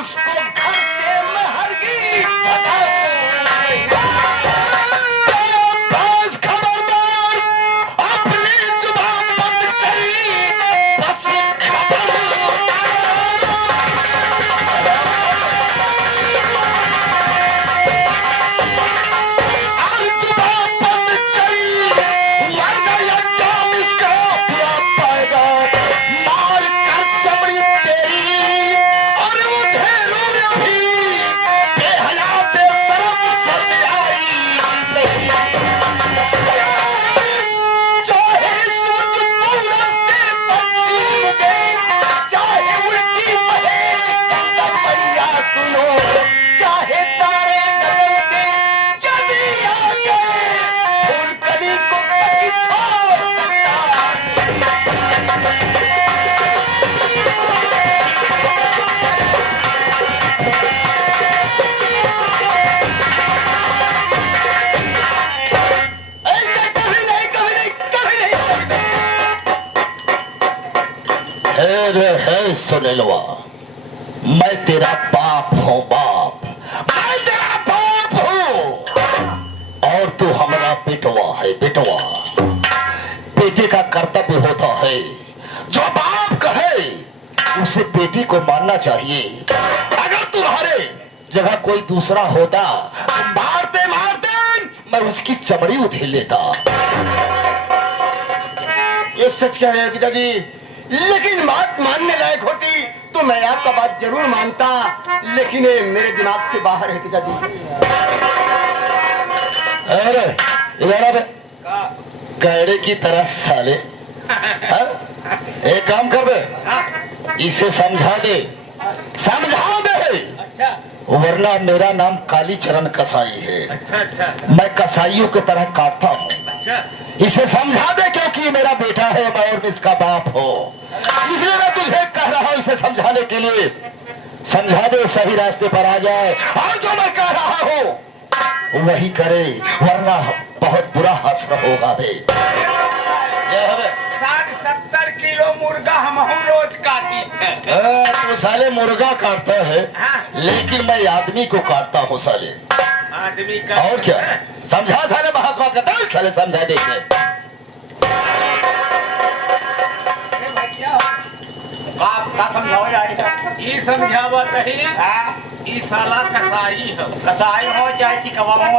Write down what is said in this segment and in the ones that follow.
उसको घर से मैं हरगिज बस खबरदार अपनी जुबान बंद करी बस सुनेलवा, मैं तेरा बाप हूँ बाप, मैं तेरा बाप हूँ और तू हमारा बेटवा है बेटवा। बेटे का कर्तव्य होता है जो बाप कहे उसे बेटी को मानना चाहिए। अगर तुम्हारे जगह कोई दूसरा होता तो मारते मारते मैं उसकी चमड़ी उधेड़ लेता। ये सच कह रहे हैं पिताजी, लेकिन बात मानने लायक होती तो मैं आपका बात जरूर मानता, लेकिन ये मेरे दिमाग से बाहर है पिताजी। अरे इधर कैड़े की तरह साले, एक काम कर बे, इसे समझा दे वरना मेरा नाम कालीचरण कसाई है। मैं कसाईयों की तरह काटता हूँ। इसे समझा दे क्योंकि मेरा बेटा है और इसका बाप हो, इसलिए मैं तुझे कह रहा हूँ इसे समझाने के लिए। समझा दे, सही रास्ते पर आ जाए और जो मैं कह रहा हूँ वही करे, वरना बहुत बुरा हश्र होगा बे। 60-70 किलो मुर्गा हम रोज काटी थे। तो साले मुर्गा काटता है, लेकिन मैं आदमी को काटता हूँ साले। आदमी का और क्या समझा साले, बहस बात करता है साले, समझा देखे। बाप का समझाओ यार, ये समझावा तही ई साला कसाई हो, कसाई हो चाहे चिकवा हो,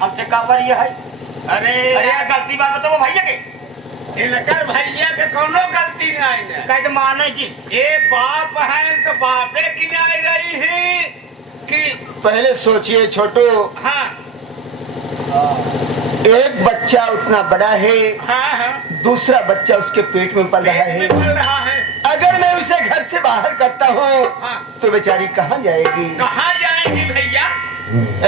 हमसे का पर ये है। अरे गलती बात बताओ भैया के, इनकर भैया के कोनो गलती नहीं है। कहे माने की ये बाप है तो बापे की नहीं रही है कि पहले सोचिए छोटू, हाँ एक बच्चा उतना बड़ा है, हाँ दूसरा बच्चा उसके पेट में पल रहा है। अगर मैं उसे घर से बाहर करता हूँ तो बेचारी कहाँ जाएगी? कहाँ जाएगी भैया?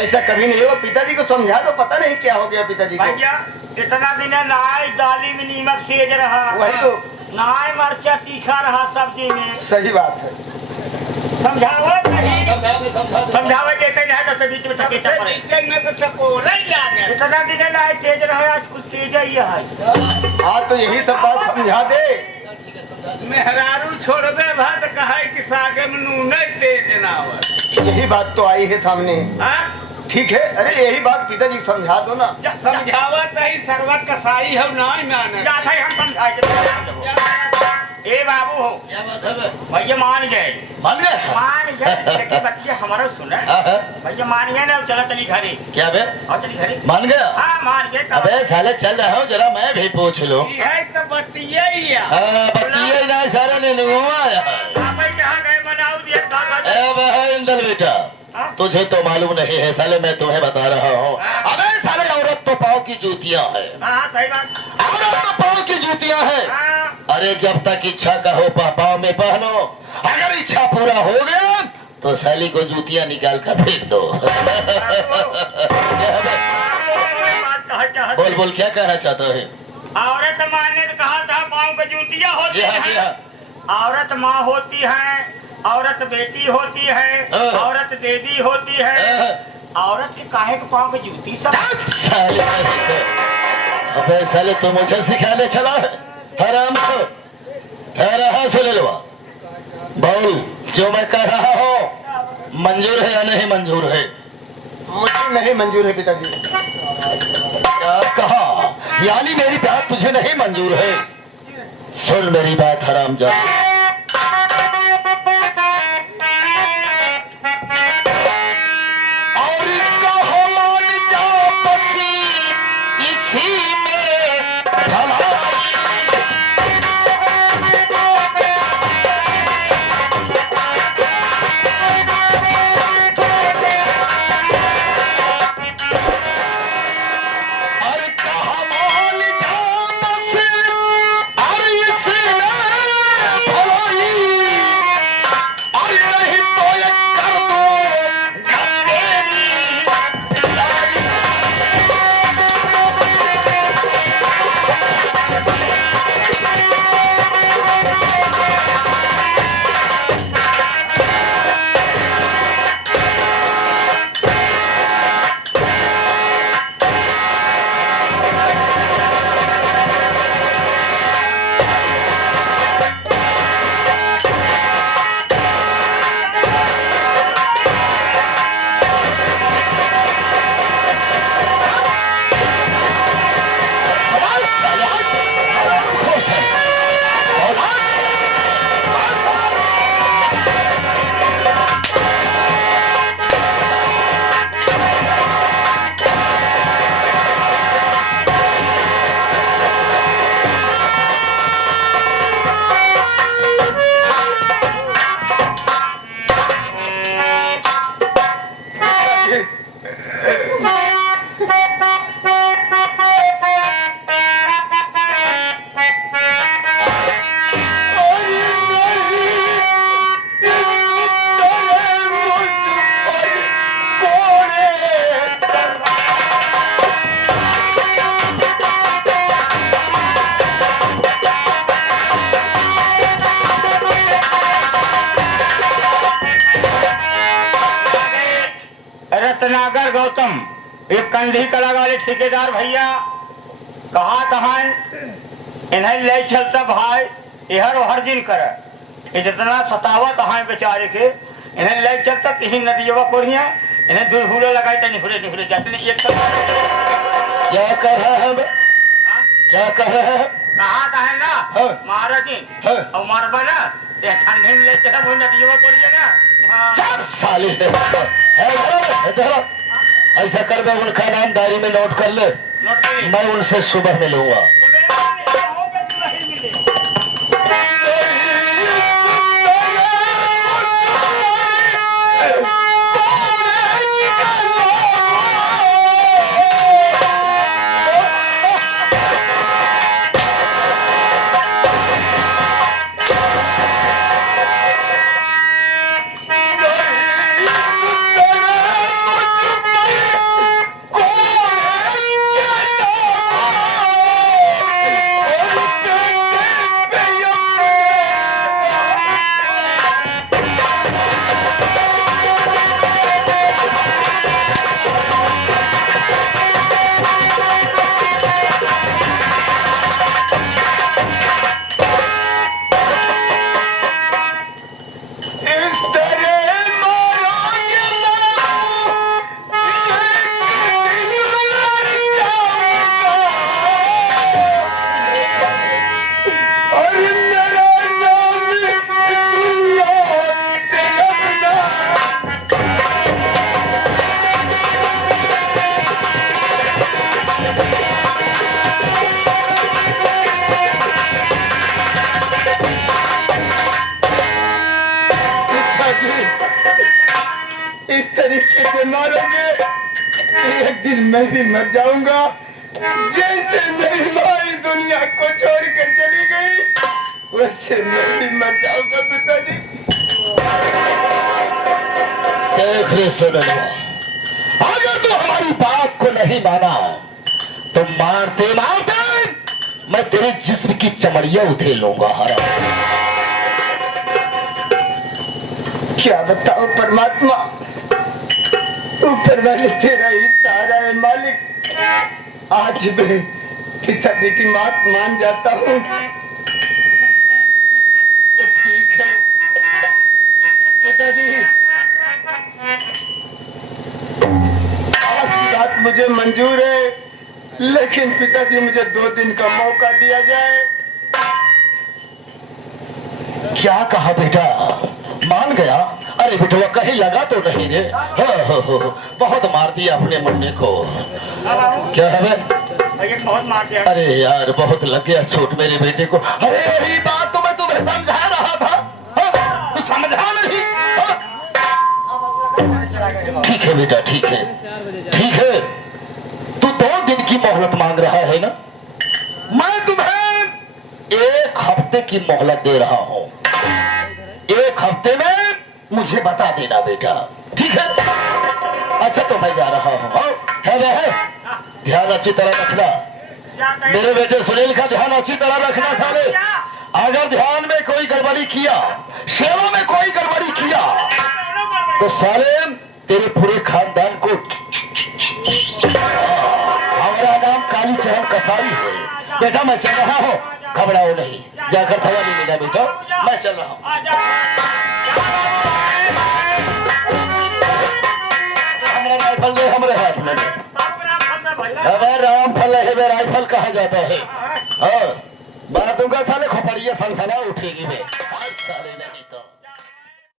ऐसा कभी नहीं हो। पिताजी को समझा दो, पता नहीं क्या हो गया पिताजी को। भैया इतना दिन नाई दाली में नीमक तेज रहा, वही तो, नाई मरचा तीखा रहा सब्जी में। सही बात है। समझावा समझावे देते हैं तो बीच में ठकेचा पड़े। बीच में तो चकोरा ही आ गया। इतना दिन नाई तेज रहा, आज कुछ तेज ही है। हाँ तो यही सब बात समझा दे। मेहरारू छोड़बे भात कहे कि सागे में नून तेज ना हो। यही बात तो आई है सामने। ठीक है, अरे यही बात पिताजी समझा दो ना। समझावत है सर्वत कसाई हम नहीं माने। क्या था हम समझाए ए बाबू हो, क्या बात है भैया मान गए लेकिन बच्चे हमारा सुना भैया मान गए ना, चलो चली घरे। क्या बे? और चली घरे। मान गया? हाँ मान गए। अबे साले चल रहा हूँ, जरा मैं भी पूछ लूं। है तो बतिया ही है। बतिया ना सारे ने नुआया। कहाँ गए बनाओ दिया इंदल बेटा, तुझे तो मालूम नहीं है साले, मैं तुम्हें बता रहा हूँ। अबे साले औरत तो पाँव की जूतियाँ है। सही बात, औरत तो पाँव की जूतियाँ है। अरे जब तक इच्छा का हो पाँव में पहनो, अगर इच्छा पूरा हो गया तो साली को जूतियाँ निकाल कर फेंक दो। बोल बोल क्या कहना चाहता है? औरत माँ ने कहा था पाँव की जूतियाँ होती है। औरत माँ होती है, औरत बेटी होती है, औरत देवी होती है। औरत के काहे के पाँव की जूती सब। साले अबे साले तो मुझे सिखाने चला है, हराम को। सुन लो, बोल जो मैं कह रहा हूँ मंजूर है या नहीं मंजूर है? मुझे नहीं मंजूर है पिताजी। क्या कहा? यानी मेरी बात तुझे नहीं मंजूर है? सुन मेरी बात हरामजादा, और कहो मान जा बसी इसी में भलाई। अरे कहा मान जा बसी और इसी में भलाई, और नहीं तो ये कर दो तेरी पिटाई। खुश है औलाद? रत्नाकर गौतम एक कंधी कला वाले ठेकेदार भैया कहा तहन इन्हें ले चलता भाई इहर हर दिन कर जितना सतावत है बेचारे के इन्हें ले चलता कहीं नदिया कोरिया इन्हें दूर हुले लगाए तो निहुरे जाते नहीं एक क्या कर रहा है? क्या कर रहा है? कहा तहन ना हाँ। महाराज जी हाँ। और मारबा ना ते ठंडी में ले चलता वो नदिया कोरिया ना हाँ। चुप साले है इधर। ऐसा कर दे, उनका नाम डायरी में नोट कर ले, नोट करिए। मैं उनसे सुबह मिलूंगा। इस तरीके से मारोगे एक दिन मैं भी मर जाऊंगा, जैसे मेरी माई दुनिया को छोड़कर चली गई वैसे मैं भी मर जाऊंगा पिताजी। देख रे सोनलवा, अगर तू हमारी बात को नहीं माना तो मारते मारते मैं तेरे जिस्म की चमड़ियां उधेल लूंगा। हरा क्या बताओ परमात्मा, ऊपर वाले तेरा ही सहारा है मालिक। आज मैं पिताजी की बात मान जाता हूँ तो ठीक है पिताजी, आपकी बात मुझे मंजूर है, लेकिन पिताजी मुझे 2 दिन का मौका दिया जाए। क्या कहा बेटा, मान गया? अरे बेटवा कहीं लगा तो नहीं रे? हो, बहुत मार दिया अपने मुन्ने को। क्या है बहुत मार दिया। अरे यार बहुत लग गया चोट मेरे बेटे को। अरे यही बात तो मैं तुम्हें समझा रहा था, तू समझा नहीं? ठीक है बेटा, ठीक है, ठीक है। तू 2 दिन की मोहलत मांग रहा है ना, मैं तुम्हें 1 हफ्ते की मोहलत दे रहा हूं। 1 हफ्ते में मुझे बता देना बेटा, ठीक है? अच्छा तो मैं जा रहा हूँ। है वह, ध्यान अच्छी तरह रखना। मेरे बेटे सुनील का ध्यान अच्छी तरह रखना साले। अगर ध्यान में कोई गड़बड़ी किया, सेवा में कोई गड़बड़ी किया, तो साले तेरे पूरे खानदान को, हमारा नाम कालीचरण कसाई है। बेटा मैं चल रहा हूँ, घबराओ नहीं, जाकर थवा ले लेना बेटा, मैं चल रहा हूँ। राइफल ले हमरे हाथ में, हमें रामफल है, राइफल कहा जाता है। हाँ, बातों का साले खोपड़िया सनसना उठेगी में। साले नहीं।